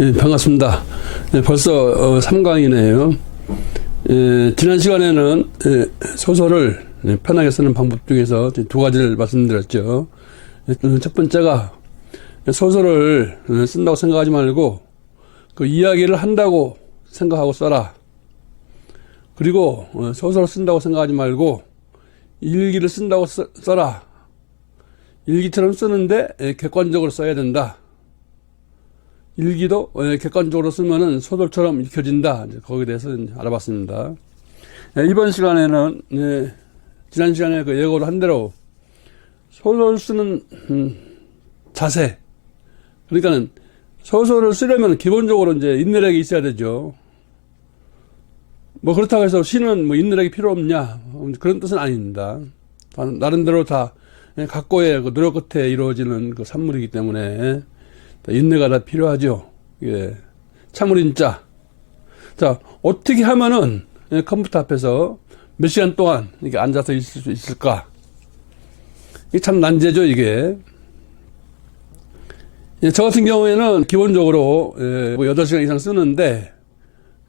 반갑습니다. 벌써 3강이네요. 지난 시간에는 소설을 편하게 쓰는 방법 중에서 두 가지를 말씀드렸죠. 첫 번째가 소설을 쓴다고 생각하지 말고 그 이야기를 한다고 생각하고 써라. 그리고 소설을 쓴다고 생각하지 말고 일기를 쓴다고 써라. 일기처럼 쓰는데 객관적으로 써야 된다. 일기도 객관적으로 쓰면은 소설처럼 읽혀진다. 거기에 대해서 알아봤습니다. 이번 시간에는 지난 시간에 그 예고를 한 대로 소설 쓰는 자세. 그러니까는 소설을 쓰려면 기본적으로 이제 인내력이 있어야 되죠. 뭐 그렇다고 해서 시는 뭐 인내력이 필요 없냐 그런 뜻은 아닙니다. 나름대로 다 각고의 그 노력 끝에 이루어지는 그 산물이기 때문에 인내가 다 필요하죠. 예. 참을인자. 자, 어떻게 하면은 컴퓨터 앞에서 몇 시간 동안 이렇게 앉아서 있을 수 있을까? 이게 참 난제죠, 이게. 예, 저 같은 경우에는 기본적으로 8시간 이상 쓰는데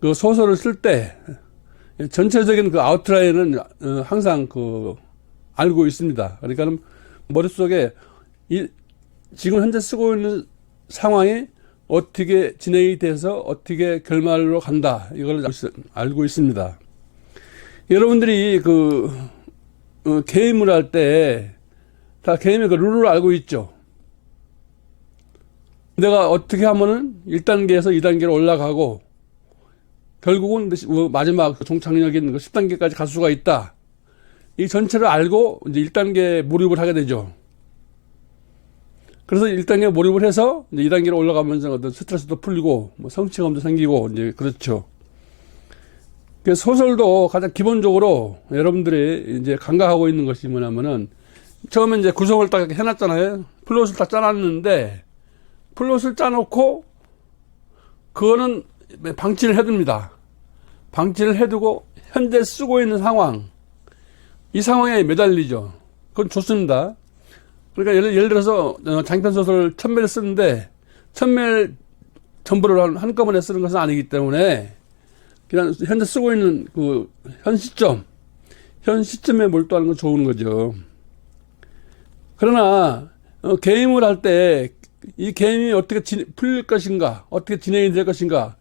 그 소설을 쓸 때 전체적인 그 아웃라인은 항상 그 알고 있습니다. 그러니까 머릿속에 지금 현재 쓰고 있는 상황이 어떻게 진행이 돼서 어떻게 결말로 간다. 이걸 알고 있습니다. 여러분들이 그 게임을 할 때 다 게임의 그 룰을 알고 있죠. 내가 어떻게 하면은 1단계에서 2단계로 올라가고 결국은 마지막 종착역인 10단계까지 갈 수가 있다. 이 전체를 알고 이제 1단계에 몰입을 하게 되죠. 그래서 1단계에 몰입을 해서 이제 2단계로 올라가면서 어떤 스트레스도 풀리고 뭐 성취감도 생기고 이제 그렇죠. 그래서 소설도 가장 기본적으로 여러분들이 이제 감각하고 있는 것이 뭐냐면은 처음에 이제 구성을 딱 해놨잖아요. 플롯을 딱 짜놨는데 플롯을 짜놓고 그거는 방치를 해둡니다. 방치를 해두고 현재 쓰고 있는 상황 이 상황에 매달리죠. 그건 좋습니다. 그러니까 예를 들어서 장편 소설 1000매를 쓰는데 1000매 전부를 한꺼번에 쓰는 것은 아니기 때문에 그냥 현재 쓰고 있는 그 현 시점에 몰두하는 건 좋은 거죠. 그러나 게임을 할 때 이 게임이 어떻게 풀릴 것인가, 어떻게 진행이 될 것인가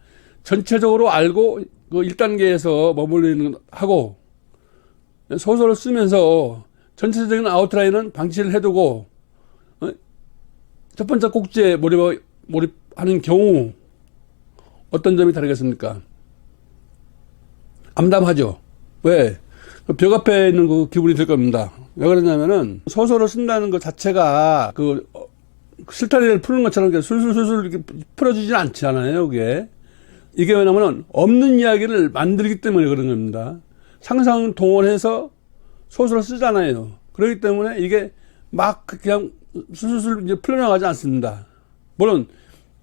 전체적으로 알고 그 1단계에서 머물리는 하고 소설을 쓰면서 전체적인 아웃라인은 방치를 해두고 첫 번째 꼭지에 몰입하는 경우 어떤 점이 다르겠습니까? 암담하죠. 왜? 벽 앞에 있는 그 기분이 들 겁니다. 왜 그러냐면은 소설을 쓴다는 것 자체가 그 실타리를 푸는 것처럼 술술술술 이렇게 풀어지진 않잖아요. 이게 왜냐면은 없는 이야기를 만들기 때문에 그런 겁니다. 상상 동원해서 소설을 쓰잖아요. 그렇기 때문에 이게 막 그냥 술술술 이제 풀려나가지 않습니다. 물론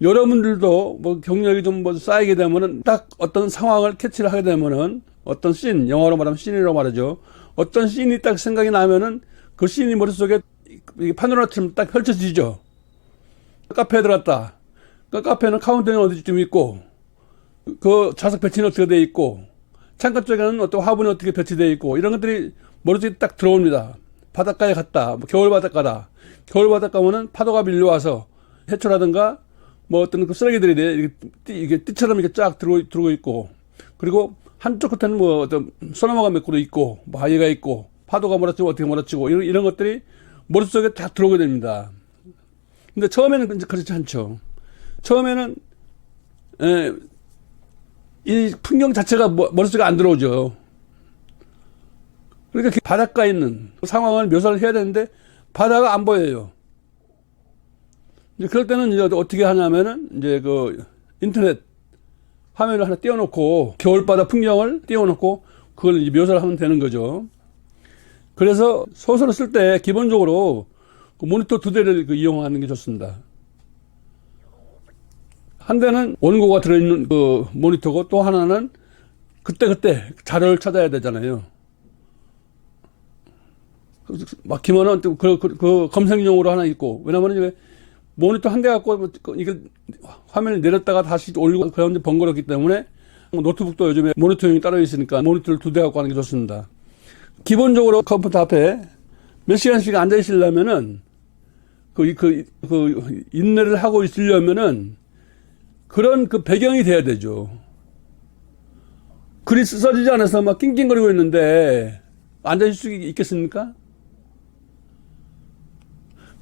여러분들도 뭐 경력이 좀 뭐 쌓이게 되면은 딱 어떤 상황을 캐치를 하게 되면은 어떤 씬, 영어로 말하면 씬이라고 말하죠. 어떤 씬이 딱 생각이 나면은 그 씬이 머릿속에 파노라마처럼 딱 펼쳐지죠. 카페에 들어갔다. 그 카페는 카운터는 어디쯤 있고 그 좌석 배치는 어떻게 돼 있고 창가 쪽에는 어떤 화분이 어떻게 배치되어 있고 이런 것들이 머릿속에 딱 들어옵니다. 바닷가에 갔다. 뭐 겨울 바닷가다. 겨울 바닷가면은 파도가 밀려와서 해초라든가 뭐 어떤 그 쓰레기들이 이게 띠처럼 이렇게 쫙 들어오고 있고 그리고 한쪽 끝에는 뭐 어떤 소나무가 몇 그루 있고 뭐 바위가 있고 파도가 몰아치고 어떻게 몰아치고 이런 것들이 머릿속에 다 들어오게 됩니다. 근데 처음에는 그렇지 않죠. 처음에는 이 풍경 자체가 머릿속에 안 들어오죠. 그러니까 바닷가에 있는 상황을 묘사를 해야 되는데 바다가 안 보여요. 이제 그럴 때는 이제 어떻게 하냐면은 이제 그 인터넷 화면을 하나 띄워놓고 겨울바다 풍경을 띄워놓고 그걸 이제 묘사를 하면 되는 거죠. 그래서 소설을 쓸 때 기본적으로 그 모니터 2대를 이용하는 게 좋습니다. 한 대는 원고가 들어있는 그 모니터고 또 하나는 그때 자료를 찾아야 되잖아요. 막히면은 그 검색용으로 하나 있고 왜냐면은 모니터 한 대 갖고 이걸 화면을 내렸다가 다시 올리고 그런 번거롭기 때문에 노트북도 요즘에 모니터용이 따로 있으니까 모니터를 2대 갖고 하는 게 좋습니다. 기본적으로 컴퓨터 앞에 몇 시간씩 앉아 있으려면은 인내를 하고 있으려면은 그런 그 배경이 돼야 되죠. 글이 써지지 않아서 막 낑낑거리고 있는데 앉아 있을 수 있겠습니까?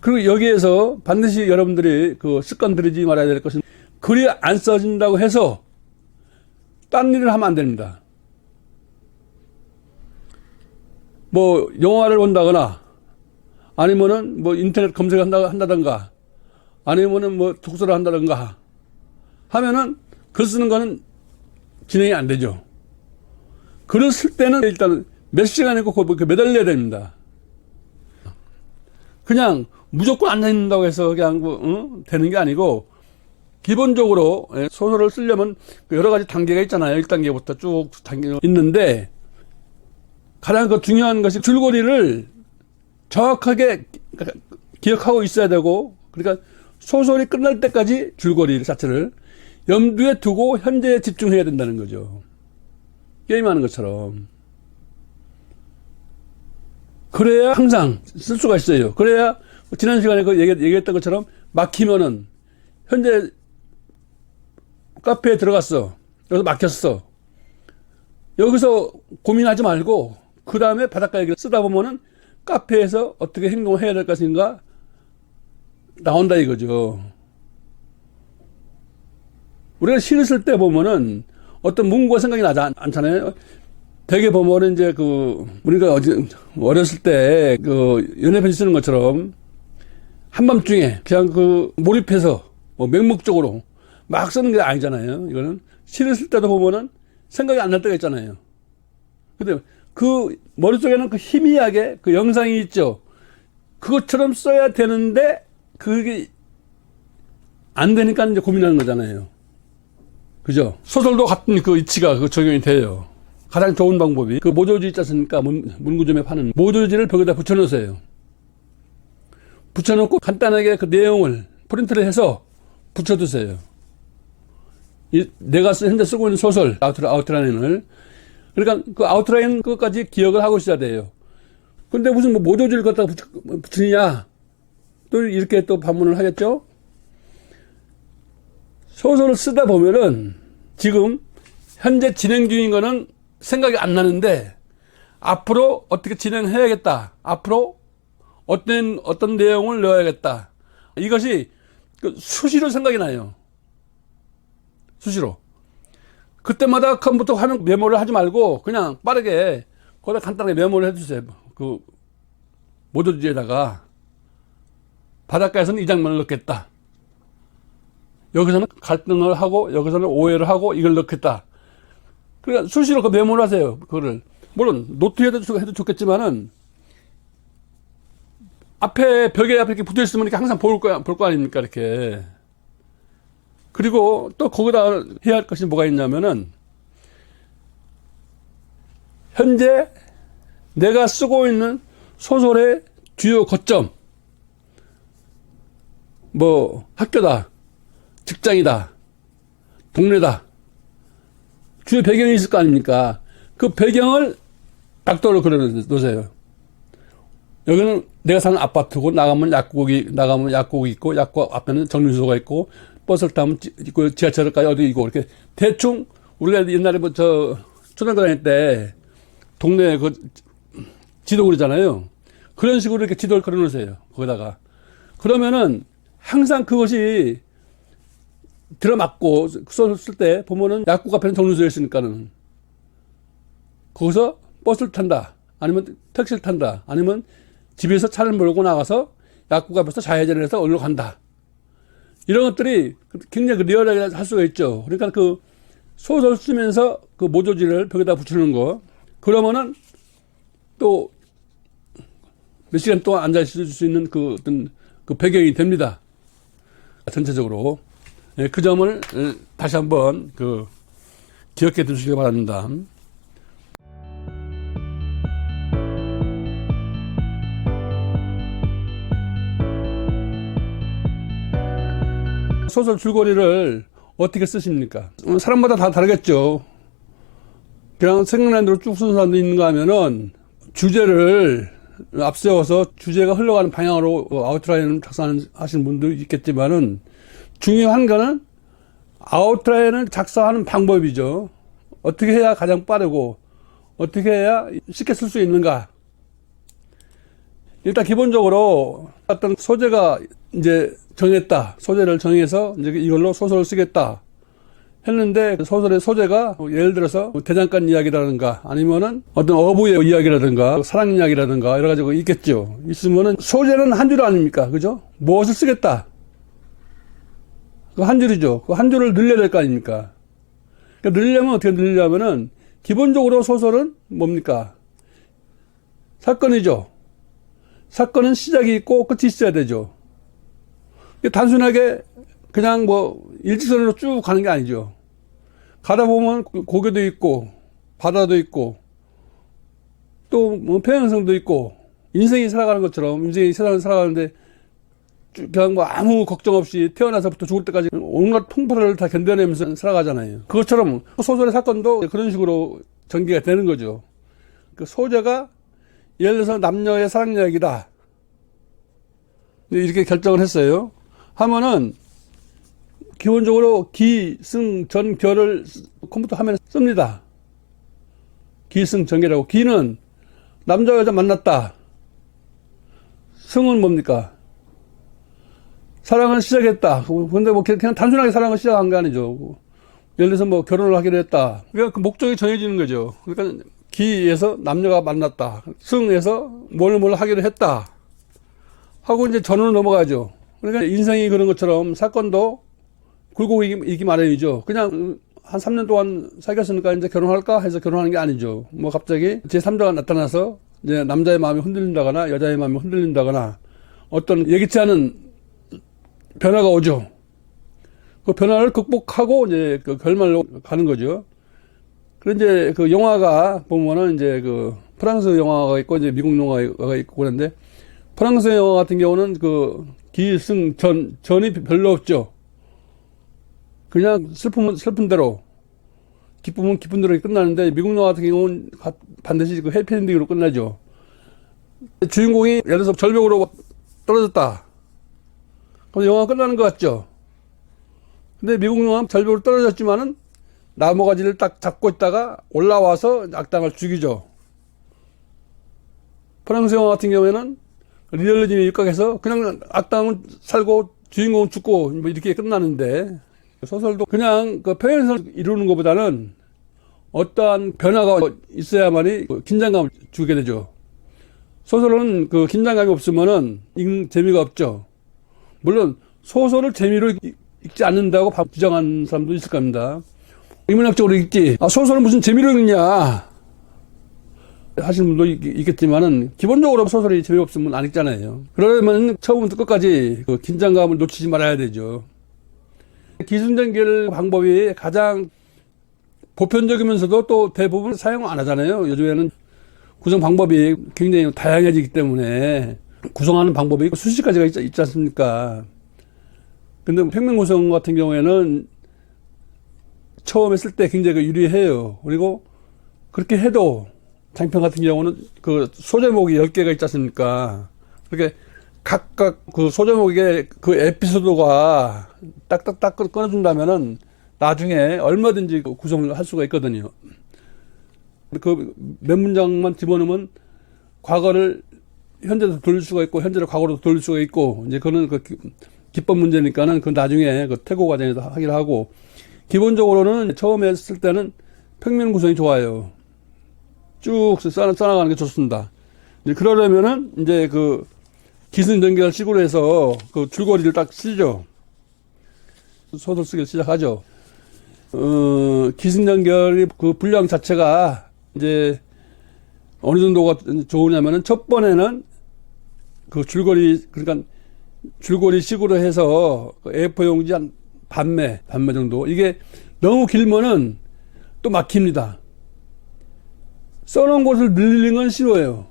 그리고 여기에서 반드시 여러분들이 그 습관 들이지 말아야 될 것은 글이 안 써진다고 해서 딴 일을 하면 안 됩니다. 뭐 영화를 본다거나 아니면은 뭐 인터넷 검색을 한다든가 아니면은 뭐 독서를 한다든가 하면은 글 쓰는 거는 진행이 안 되죠. 글을 쓸 때는 일단 몇 시간 있고 매달려야 됩니다. 그냥 무조건 앉아 있는다고 해서 그냥 되는 게 아니고 기본적으로 소설을 쓰려면 여러 가지 단계가 있잖아요. 1단계부터 쭉 단계가 있는데 가장 그 중요한 것이 줄거리를 정확하게 기억하고 있어야 되고, 그러니까 소설이 끝날 때까지 줄거리 자체를 염두에 두고 현재에 집중해야 된다는 거죠. 게임하는 것처럼. 그래야 항상 쓸 수가 있어요. 그래야 지난 시간에 얘기했던 것처럼 막히면은 현재 카페에 들어갔어. 여기서 막혔어. 여기서 고민하지 말고 그 다음에 바닷가 얘기를 쓰다 보면은 카페에서 어떻게 행동을 해야 될 것인가 나온다 이거죠. 우리가 시를 쓸 때 보면은 어떤 문구가 생각이 나지 않잖아요. 되게 보면은 이제 우리가 어렸을 때 연애편지 쓰는 것처럼 한밤중에 그냥 몰입해서 뭐 맹목적으로 막 쓰는 게 아니잖아요. 이거는 시를 쓸 때도 보면은 생각이 안 날 때가 있잖아요. 근데 그 머릿속에는 그 희미하게 그 영상이 있죠. 그것처럼 써야 되는데 그게 안 되니까 이제 고민하는 거잖아요. 그죠? 소설도 같은 그 이치가 적용이 돼요. 가장 좋은 방법이 모조지 있지 않습니까? 문구점에 파는 모조지를 벽에다 붙여놓으세요. 붙여놓고 간단하게 그 내용을 프린트를 해서 붙여두세요. 내가 현재 쓰고 있는 소설 아웃라인을, 그러니까 그 아웃라인 끝까지 기억을 하고 있어야 돼요. 근데 무슨 모조지를 갖다가 붙이느냐? 또 이렇게 또 반문을 하겠죠? 소설을 쓰다 보면은 지금 현재 진행 중인 거는 생각이 안 나는데 앞으로 어떻게 진행해야겠다. 앞으로 어떤 내용을 넣어야겠다. 이것이 수시로 생각이 나요. 수시로. 그때마다 컴퓨터 화면 메모를 하지 말고 그냥 빠르게 거기다 간단하게 메모를 해주세요. 그 모조지에다가 바닷가에서는 이 장면을 넣겠다. 여기서는 갈등을 하고 여기서는 오해를 하고 이걸 넣겠다. 그러니까 수시로 그 메모를 하세요. 그거를 물론 노트에도 해도 좋겠지만은 앞에 벽에 앞에 이렇게 붙어 있으면 이렇게 항상 볼 거 아닙니까 이렇게. 그리고 또 거기다 해야 할 것이 뭐가 있냐면은 현재 내가 쓰고 있는 소설의 주요 거점, 뭐 학교다, 직장이다, 동네다, 주요 배경이 있을 거 아닙니까? 그 배경을 각도로 그려놓으세요. 여기는 내가 사는 아파트고 나가면 약국이 있고 약국 앞에는 정류소가 있고 버스를 타면 있고 지하철까지 어디 있고 이렇게 대충 우리가 옛날에 초등학교 다닐 때 동네 지도 그리잖아요. 그런 식으로 이렇게 지도를 그려놓으세요. 거기다가 그러면은 항상 그것이 들어맞고 쓸 때 보면은 약국 앞에는 정류소에 있으니까는 거기서 버스를 탄다 아니면 택시를 탄다 아니면 집에서 차를 몰고 나가서 약국 앞에서 좌회전을 해서 어디로 간다. 이런 것들이 굉장히 리얼하게 할 수가 있죠. 그러니까 그 소설 쓰면서 그 모조지를 벽에다 붙이는 거. 그러면은 또 몇 시간 동안 앉아 있을 수 있는 어떤 배경이 됩니다. 전체적으로. 그 점을 다시 한번 기억해 두시기 바랍니다. 소설 줄거리를 어떻게 쓰십니까? 사람마다 다 다르겠죠. 그냥 생각나는 대로 쭉 쓰는 사람도 있는가 하면은 주제를 앞세워서 주제가 흘러가는 방향으로 아웃라인을 작성하시는 분도 있겠지만은 중요한 거는 아웃라인을 작성하는 방법이죠. 어떻게 해야 가장 빠르고 어떻게 해야 쉽게 쓸 수 있는가. 일단 기본적으로 어떤 소재가 이제 정했다. 소재를 정해서 이제 이걸로 소설을 쓰겠다. 했는데 소설의 소재가 예를 들어서 대장간 이야기라든가 아니면은 어떤 어부의 이야기라든가 사랑 이야기라든가 여러 가지가 있겠죠. 있으면은 소재는 한 줄 아닙니까? 그죠? 무엇을 쓰겠다. 그 한 줄이죠. 그 한 줄을 늘려야 될 거 아닙니까? 그러니까 늘리려면 어떻게 늘리려면은 기본적으로 소설은 뭡니까? 사건이죠. 사건은 시작이 있고 끝이 있어야 되죠. 단순하게 그냥 뭐 일직선으로 쭉 가는 게 아니죠. 가다 보면 고개도 있고 바다도 있고 또 뭐 평행선도 있고 인생이 살아가는 것처럼 인생이 세상을 살아가는데 그냥 뭐 아무 걱정 없이 태어나서부터 죽을 때까지 온갖 풍파를 다 견뎌내면서 살아가잖아요. 그것처럼 소설의 사건도 그런 식으로 전개가 되는 거죠. 그 소재가 예를 들어서 남녀의 사랑 이야기다. 이렇게 결정을 했어요. 하면은 기본적으로 기, 승, 전, 결을 컴퓨터 화면에 씁니다. 기, 승, 전결하고 기는 남자 여자 만났다. 승은 뭡니까? 사랑을 시작했다. 근데 뭐 그냥 단순하게 사랑을 시작한 게 아니죠. 예를 들어서 뭐 결혼을 하기로 했다. 그러니까 그 목적이 정해지는 거죠. 그러니까 기에서 남녀가 만났다. 승에서 뭘 하기로 했다. 하고 이제 전으로 넘어가죠. 그러니까 인생이 그런 것처럼 사건도 굴곡 이기 마련이죠. 그냥 한 3년 동안 사귀었으니까 이제 결혼할까 해서 결혼하는 게 아니죠. 뭐 갑자기 제3자가 나타나서 이제 남자의 마음이 흔들린다거나 여자의 마음이 흔들린다거나 어떤 예기치 않은 변화가 오죠. 그 변화를 극복하고 이제 그 결말로 가는 거죠. 그런데 이제 그 영화가 보면은 이제 그 프랑스 영화가 있고 이제 미국 영화가 있고 그런데 프랑스 영화 같은 경우는 그 기승 전이 별로 없죠. 그냥 슬픔은 슬픈 대로, 기쁨은 기쁜 대로 끝나는데 미국 영화 같은 경우는 반드시 그 해피엔딩으로 끝나죠. 주인공이 예를 들어서 절벽으로 떨어졌다. 그럼 영화가 끝나는 것 같죠. 근데 미국 영화는 절벽으로 떨어졌지만은 나무가지를 딱 잡고 있다가 올라와서 악당을 죽이죠. 프랑스 영화 같은 경우에는 리얼리즘에 입각해서 그냥 악당은 살고 주인공은 죽고 뭐 이렇게 끝나는데 소설도 그냥 그 표현을 이루는 것보다는 어떠한 변화가 있어야만이 긴장감을 주게 되죠. 소설은 그 긴장감이 없으면은 읽는 재미가 없죠. 물론 소설을 재미로 읽지 않는다고 주장하는 사람도 있을 겁니다. 인문학적으로 읽지. 소설은 무슨 재미로 읽냐 하시는 분도 있겠지만은 기본적으로 소설이 재미없으면 안 읽잖아요. 그러려면 처음부터 끝까지 그 긴장감을 놓치지 말아야 되죠. 기승전결 방법이 가장 보편적이면서도 또 대부분 사용 안 하잖아요. 요즘에는 구성 방법이 굉장히 다양해지기 때문에 구성하는 방법이 수십 가지가 있지 않습니까? 근데 평면 구성 같은 경우에는 처음에 쓸 때 굉장히 유리해요. 그리고 그렇게 해도 장편 같은 경우는 그 소제목이 10개가 있지 않습니까? 그렇게 각각 그 소제목의 그 에피소드가 딱딱딱 끊어준다면은 나중에 얼마든지 구성을 할 수가 있거든요. 그 몇 문장만 집어넣으면 과거를 현재로 돌릴 수가 있고 현재를 과거로 돌릴 수가 있고 이제 그거는 그 기법 문제니까는 그 나중에 그 퇴고 과정에서 하기로 하고 기본적으로는 처음에 쓸 때는 평면 구성이 좋아요. 쭉 써나가는 게 좋습니다. 이제 그러려면은 이제 그 기승전결 식으로 해서 그 줄거리를 딱 쓰죠. 소설 쓰기 시작하죠. 기승전결이 그 분량 자체가 이제 어느 정도가 좋으냐면은 첫 번에는 그 줄거리, 그러니까 줄거리 식으로 해서 A4 용지 한 반매 정도. 이게 너무 길면은 또 막힙니다. 써놓은 것을 늘리는 건 쉬워요.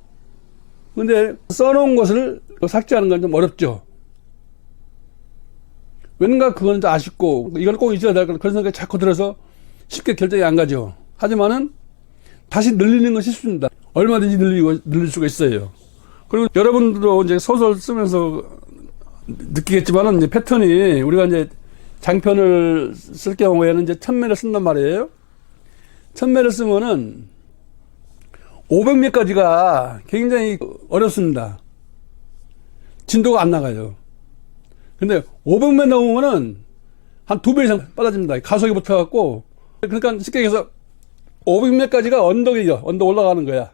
근데 써놓은 것을 삭제하는 건 좀 어렵죠. 왠가 그건 좀 아쉽고 이걸 꼭 잊어야 될 그런 생각이 자꾸 들어서 쉽게 결정이 안 가죠. 하지만은 다시 늘리는 것이 쉽습니다. 얼마든지 늘릴 수가 있어요. 그리고 여러분들도 이제 소설 쓰면서 느끼겠지만은 이제 패턴이 우리가 이제 장편을 쓸 경우에는 이제 1000매를 쓴단 말이에요. 1000매를 쓰면은 500매까지가 굉장히 어렵습니다. 진도가 안 나가요. 근데 500매 넘으면은 한 2배 이상 빨라집니다. 가속이 붙어갖고. 그러니까 쉽게 얘기해서 500매까지가 언덕이죠. 언덕 올라가는 거야.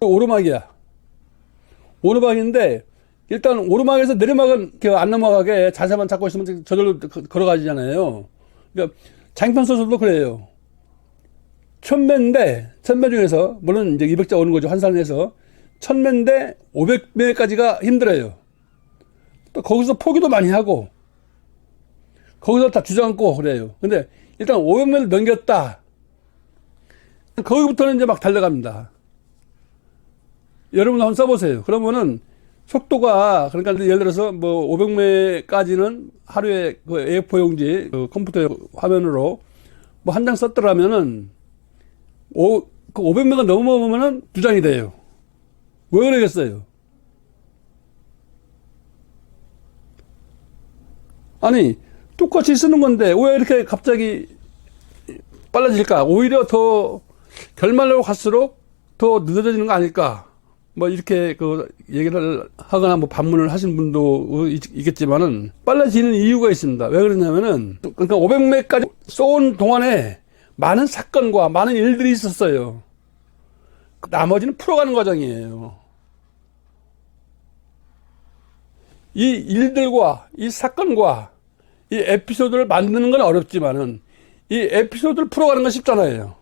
오르막이야. 오르막인데 일단 오르막에서 내리막은 안 넘어가게 자세만 잡고 있으면 저절로 걸어가지잖아요. 그러니까 장편 소설도 그래요. 1000매인데 1000매 중에서 물론 이제 200자 오는 거죠. 환산해서 1000매인데 500매까지가 힘들어요. 또 거기서 포기도 많이 하고 거기서 다 주저앉고 그래요. 근데 일단 500매를 넘겼다. 거기부터는 이제 막 달려갑니다. 여러분 한번 써보세요. 그러면은 속도가 그러니까 예를 들어서 뭐 500매까지는 하루에 그 A4 용지 그 컴퓨터 화면으로 뭐 한 장 썼더라면은 그 500매가 넘어오면은 2장이 돼요. 왜 그러겠어요? 아니 똑같이 쓰는 건데 왜 이렇게 갑자기 빨라질까? 오히려 더 결말로 갈수록 더 늦어지는 거 아닐까? 뭐 이렇게 그 얘기를 하거나 뭐 반문을 하신 분도 있겠지만은 빨라지는 이유가 있습니다. 왜 그러냐면은 그러니까 500매까지 쏜 동안에 많은 사건과 많은 일들이 있었어요. 나머지는 풀어가는 과정이에요. 이 일들과 이 사건과 이 에피소드를 만드는 건 어렵지만은 이 에피소드를 풀어가는 건 쉽잖아요.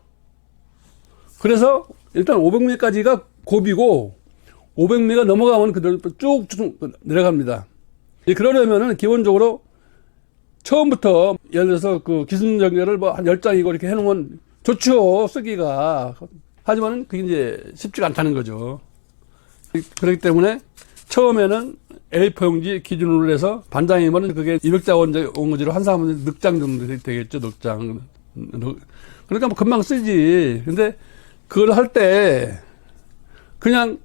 그래서 일단 500매까지가 고비고 500매가 넘어가면 그대로 쭉쭉 내려갑니다. 그러려면은 기본적으로 처음부터 예를 들어서 그 기승전결을 뭐 한 10장이고 이렇게 해놓으면 좋죠. 쓰기가. 하지만은 그게 이제 쉽지가 않다는 거죠. 그렇기 때문에 처음에는 A4 용지 기준으로 해서 반장이면 그게 200자 원고지로 환산하면 넉장 정도 되겠죠. 넉장. 그러니까 뭐 금방 쓰지. 근데 그걸 할 때 그냥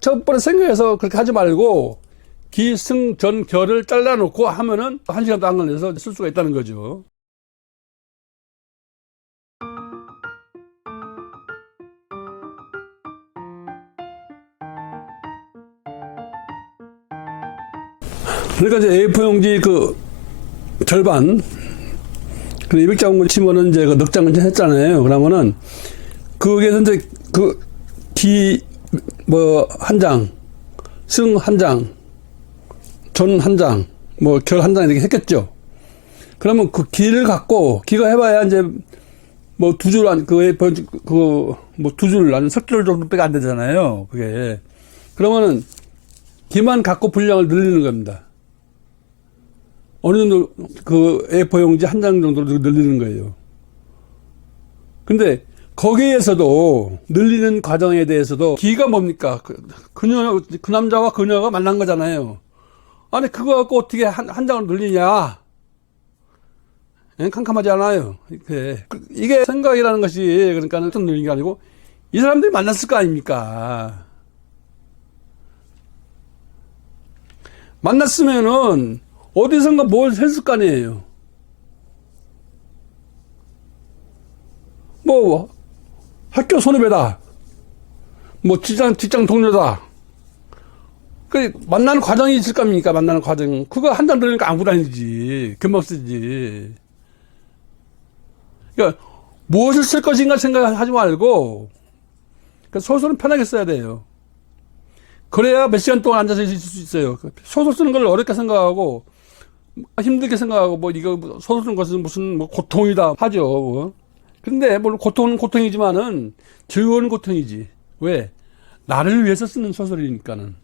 첫번에 생각해서 그렇게 하지 말고 기승전결을 잘라놓고 하면은 1시간도 안 걸려서 쓸 수가 있다는 거죠. 그러니까 이제 A4 용지 그 절반, 그 200자 원고 치면은 이제 그 넉장을 했잖아요. 그러면은 그게서 이제 그 뭐 한 장, 승 한 장, 전 한 장, 뭐 결 한 장 이렇게 했겠죠. 그러면 그 기를 갖고 기가 해봐야 이제 뭐 두 줄 뭐 두 줄 아니면 석 줄 정도밖에 안 되잖아요. 그게 그러면은 기만 갖고 분량을 늘리는 겁니다. 어느 정도 그 A4 용지 한 장 정도로 늘리는 거예요. 근데 거기에서도 늘리는 과정에 대해서도 기가 뭡니까? 그 남자와 그녀가 만난 거잖아요. 아니 그거 갖고 어떻게 한 장을 늘리냐? 캄캄하지 않아요. 이게 생각이라는 것이 그러니까 어떤 늘리는 게 아니고 이 사람들이 만났을 거 아닙니까? 만났으면은 어디선가 뭘 했을 거 아니에요. 뭐 학교 선후배다. 뭐 직장 동료다. 그 만나는 과정이 있을 겁니까? 만나는 과정. 그거 한 장 들으니까 아무도 아니지. 금방 쓰지. 그러니까 무엇을 쓸 것인가 생각하지 말고 그러니까 소설은 편하게 써야 돼요. 그래야 몇 시간 동안 앉아서 있을 수 있어요. 소설 쓰는 걸 어렵게 생각하고 힘들게 생각하고 뭐 이거 소설 쓰는 것은 무슨 뭐 고통이다 하죠. 근데 물론 고통은 고통이지만은 즐거운 고통이지. 왜? 나를 위해서 쓰는 소설이니까는.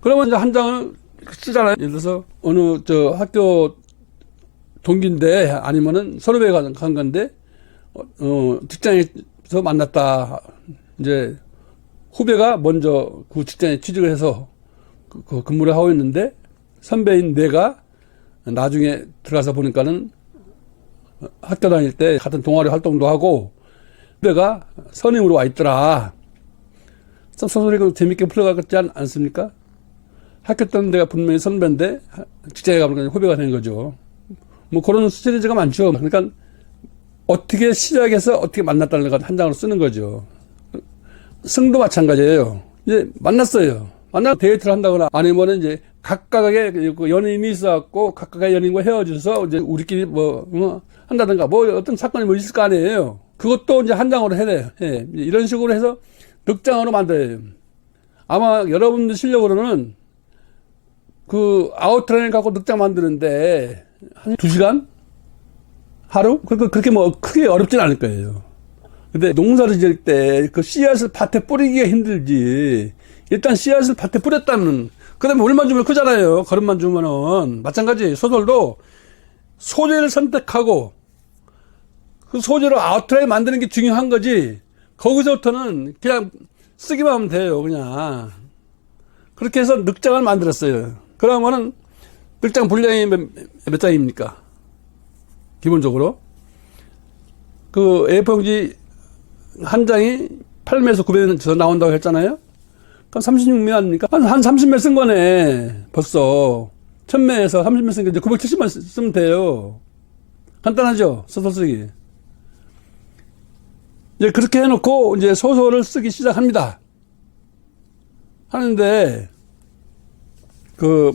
그러면 이제 한 장을 쓰잖아요. 예를 들어서 어느 저 학교 동기인데 아니면은 선후배가 간 건데 직장에서 만났다. 이제 후배가 먼저 그 직장에 취직을 해서 근무를 하고 있는데 선배인 내가 나중에 들어가서 보니까는 학교 다닐 때 같은 동아리 활동도 하고 내가 선임으로 와 있더라. 소설이 재밌게 풀어가지 않습니까? 학교 때는 내가 분명히 선배인데 직장에 가보니까 후배가 된 거죠. 뭐 그런 시리즈가 많죠. 그러니까 어떻게 시작해서 어떻게 만났다는 걸 한 장으로 쓰는 거죠. 승도 마찬가지예요. 이제 만났어요. 만나 데이트를 한다거나 아니면은 이제 각각의 연인이 있어갖고 각각의 연인과 헤어져서 이제 우리끼리 뭐 한다든가 뭐 어떤 사건이 뭐 있을 거 아니에요. 그것도 이제 한 장으로 해야 돼요. 예. 이런 식으로 해서 넉장으로 만들어요. 아마 여러분들 실력으로는 그 아웃라인 갖고 넉장 만드는데 한 2시간? 하루? 그렇게 뭐 크게 어렵진 않을 거예요. 근데 농사를 지을 때 그 씨앗을 밭에 뿌리기가 힘들지. 일단 씨앗을 밭에 뿌렸다면, 그 다음에 물만 주면 크잖아요. 거름만 주면은. 마찬가지 소설도 소재를 선택하고 그 소재로 아웃라인 만드는 게 중요한 거지. 거기서부터는 그냥 쓰기만 하면 돼요. 그냥. 그렇게 해서 넉장을 만들었어요. 그러면은 넉장 분량이 몇 장입니까? 기본적으로. 그 A4용지 한 장이 8매에서 900원 나온다고 했잖아요. 그럼 36매 아닙니까? 한 30매 쓴 거네. 벌써. 1000매에서 30매 쓴 게 이제 970만 쓰면 돼요. 간단하죠? 소설 쓰기. 이제 그렇게 해놓고 이제 소설을 쓰기 시작합니다. 하는데,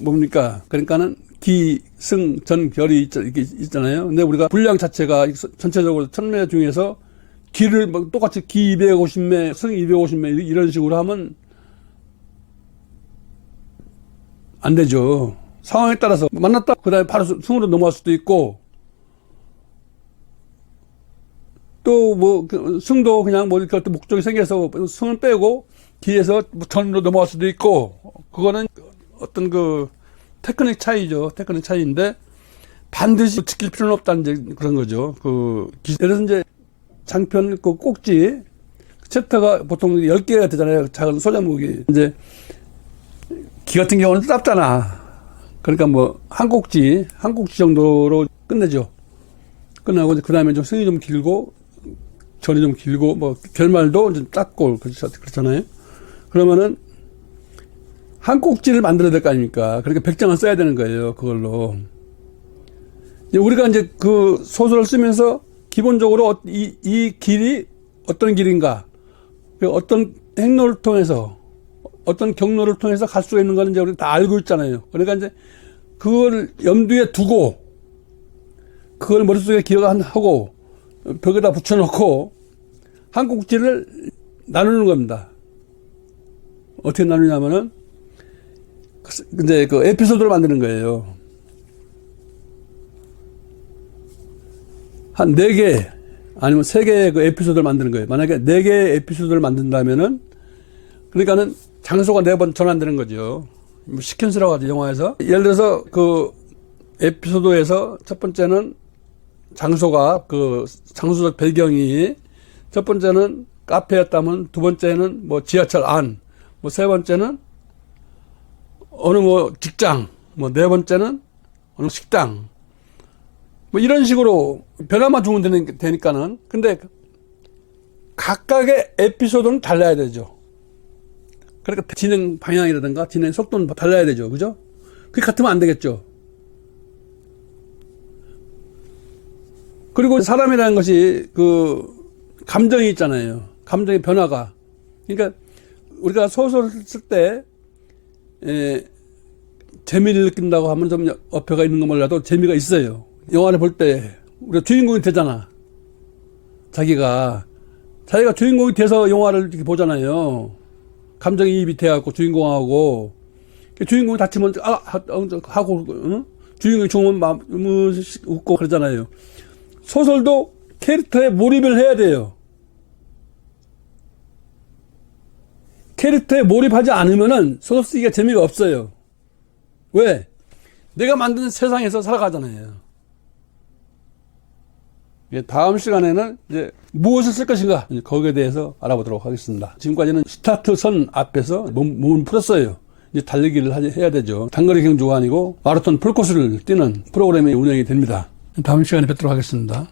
뭡니까? 그러니까는 기, 승, 전, 결이 이렇게 있잖아요. 근데 우리가 분량 자체가 전체적으로 1000매 중에서 기를 뭐 똑같이 기 250매, 승 250매 이런 식으로 하면 안 되죠. 상황에 따라서 만났다. 그 다음에 바로 승으로 넘어갈 수도 있고, 또 뭐, 승도 그냥 뭐 이렇게 목적이 생겨서 승을 빼고 기에서 전으로 넘어갈 수도 있고, 그거는 어떤 테크닉 차이죠. 테크닉 차이인데, 반드시 지킬 필요는 없다는 이제 그런 거죠. 예를 들어서 이제 장편 꼭지, 챕터가 보통 10개가 되잖아요. 작은 소제목이. 이제, 기 같은 경우는 짧잖아. 그러니까 뭐, 한 꼭지 정도로 끝내죠. 끝나고, 그 다음에 좀 승이 좀 길고, 전이 좀 길고, 뭐, 결말도 좀 짧고, 그렇잖아요. 그러면은, 한 꼭지를 만들어야 될 거 아닙니까? 그러니까 100장을 써야 되는 거예요, 그걸로. 우리가 이제 그 소설을 쓰면서 기본적으로 이 길이 어떤 길인가, 어떤 행로를 통해서, 어떤 경로를 통해서 갈 수가 있는 거는 이제 우리 다 알고 있잖아요. 그러니까 이제 그걸 염두에 두고, 그걸 머릿속에 기억하고, 벽에다 붙여놓고, 한 꼭지를 나누는 겁니다. 어떻게 나누냐면은, 이제 그 에피소드를 만드는 거예요. 한 4개, 아니면 3개의 그 에피소드를 만드는 거예요. 만약에 4개의 에피소드를 만든다면은, 그러니까는 장소가 4번 전환되는 거죠. 뭐 시퀀스라고 하죠, 영화에서. 예를 들어서 그 에피소드에서 첫 번째는 장소가 장소적 배경이 첫 번째는 카페였다면 두 번째는 뭐 지하철 안, 뭐 세 번째는 어느 뭐 직장, 뭐 네 번째는 어느 식당, 뭐 이런 식으로 변화만 주면 되니까는. 근데 각각의 에피소드는 달라야 되죠. 그러니까 진행 방향이라든가 진행 속도는 달라야 되죠. 그죠? 그게 같으면 안 되겠죠. 그리고 사람이라는 것이 감정이 있잖아요. 감정의 변화가. 그러니까 우리가 소설을 쓸 때 재미를 느낀다고 하면 좀 어폐가 있는 거 몰라도 재미가 있어요. 영화를 볼 때 우리가 주인공이 되잖아. 자기가 주인공이 돼서 영화를 이렇게 보잖아요. 감정이입이 돼갖고 주인공하고 주인공이 다치면 하고 응? 주인공이 좋으면 웃고 그러잖아요. 소설도 캐릭터에 몰입을 해야 돼요. 캐릭터에 몰입하지 않으면은 소설 쓰기가 재미가 없어요. 왜? 내가 만든 세상에서 살아가잖아요. 다음 시간에는 이제 무엇을 쓸 것인가 거기에 대해서 알아보도록 하겠습니다. 지금까지는 스타트 선 앞에서 몸을 풀었어요. 이제 달리기를 해야 되죠. 단거리 경주가 아니고 마라톤 풀코스를 뛰는 프로그램이 운영이 됩니다. 다음 시간에 뵙도록 하겠습니다.